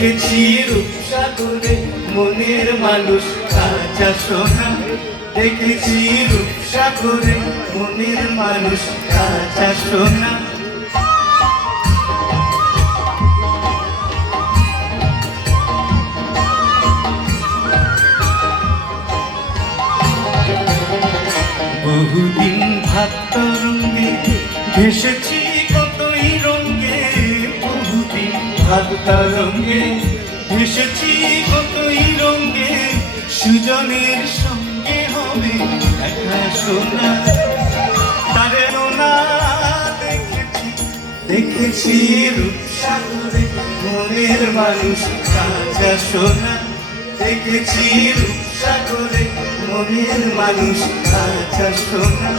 দেখেছি রূপসাগরে মনের মানুষ কাঁচা সোনা, দেখেছি রূপসাগরে মনের মানুষ কাঁচা সোনা। বহুদিন ভাত তরঙ্গে ভেসেছি কতই রঙ্গে, বহুদিন ভাত তরঙ্গে ভেসেছি কতই রঙ্গে, সুজনের সঙ্গে হবে দেখা সোনা। তারে নোনা দেখেছি, দেখেছি রূপসাগরে মনের মানুষ কাঁচা সোনা, দেখেছি রূপসাগরে মনের মানুষ কাঁচা সোনা।